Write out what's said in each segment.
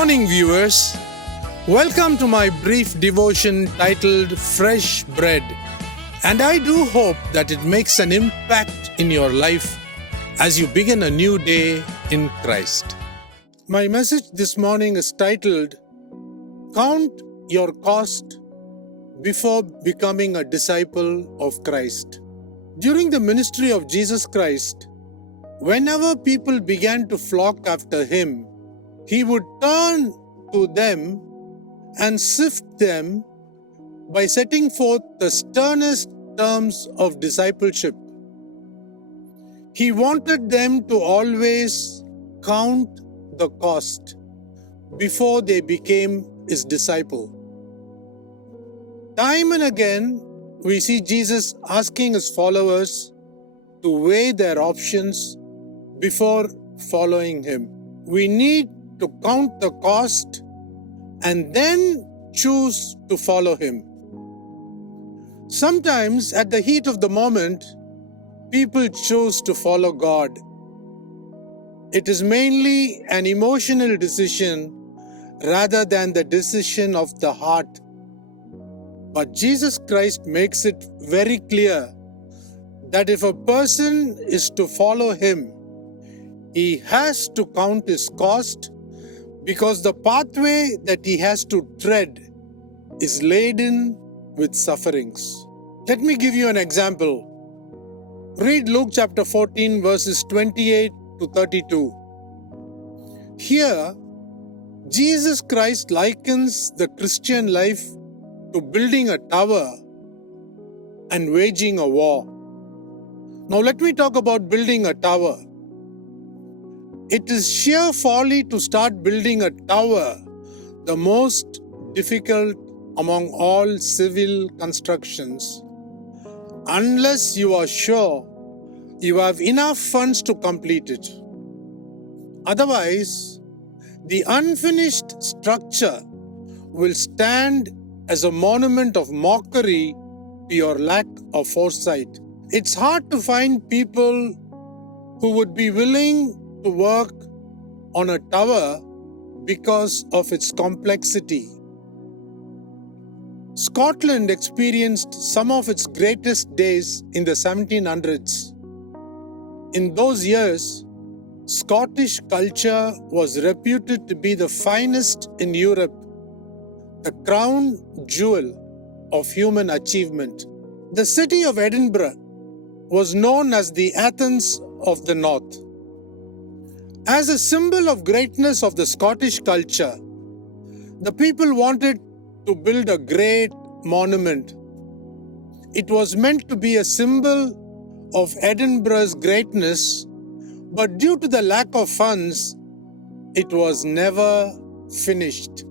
morning, viewers. Welcome to my brief devotion titled Fresh Bread. And I do hope that it makes an impact in your life as you begin a new day in Christ. My message this morning is titled, Count Your Cost Before Becoming a Disciple of Christ. During the ministry of Jesus Christ, whenever people began to flock after him, he would turn to them and sift them by setting forth the sternest terms of discipleship. He wanted them to always count the cost before they became his disciple. Time and again, we see Jesus asking his followers to weigh their options before following him. We need to count the cost and then choose to follow him. Sometimes, at the heat of the moment, people choose to follow God. It is mainly an emotional decision rather than the decision of the heart. But Jesus Christ makes it very clear that if a person is to follow him, he has to count his cost, because the pathway that he has to tread is laden with sufferings. Let me give you an example. Read Luke chapter 14 verses 28 to 32. Here, Jesus Christ likens the Christian life to building a tower and waging a war. Now let me talk about building a tower. It is sheer folly to start building a tower, the most difficult among all civil constructions, unless you are sure you have enough funds to complete it. Otherwise, the unfinished structure will stand as a monument of mockery to your lack of foresight. It's hard to find people who would be willing to work on a tower because of its complexity. Scotland experienced some of its greatest days in the 1700s. In those years, Scottish culture was reputed to be the finest in Europe, the crown jewel of human achievement. The city of Edinburgh was known as the Athens of the North. As a symbol of greatness of the Scottish culture, the people wanted to build a great monument. It was meant to be a symbol of Edinburgh's greatness, but due to the lack of funds, it was never finished.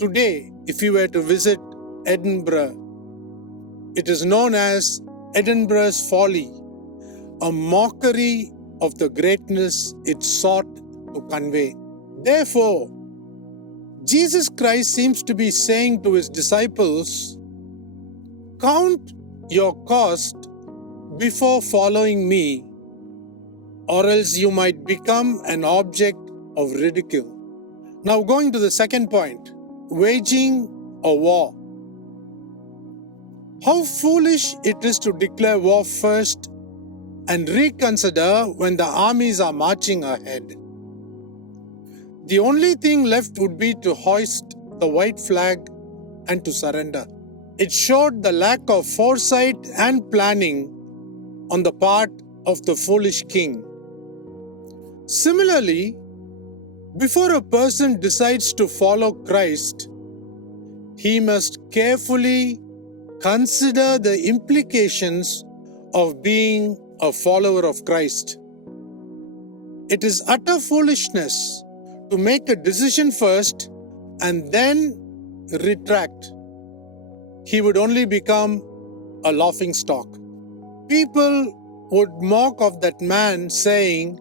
Today, if you were to visit Edinburgh, it is known as Edinburgh's Folly, a mockery of the greatness it sought to convey. Therefore, Jesus Christ seems to be saying to his disciples, count your cost before following me, or else you might become an object of ridicule. Now going to the second point, waging a war. How foolish it is to declare war first and reconsider when the armies are marching ahead. The only thing left would be to hoist the white flag and to surrender. It showed the lack of foresight and planning on the part of the foolish king. Similarly, before a person decides to follow Christ, he must carefully consider the implications of being a follower of Christ. It is utter foolishness to make a decision first and then retract. He would only become a laughing stock. People would mock of that man, saying,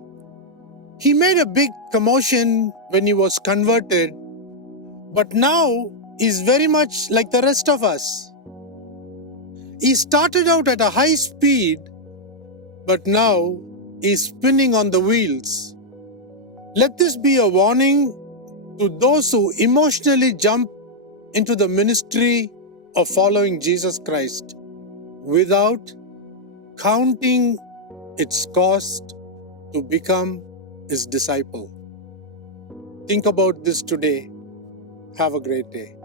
he made a big commotion when he was converted, but now he's very much like the rest of us. He started out at a high speed, but now is spinning on the wheels. Let this be a warning to those who emotionally jump into the ministry of following Jesus Christ without counting its cost to become His disciple. Think about this today. Have a great day.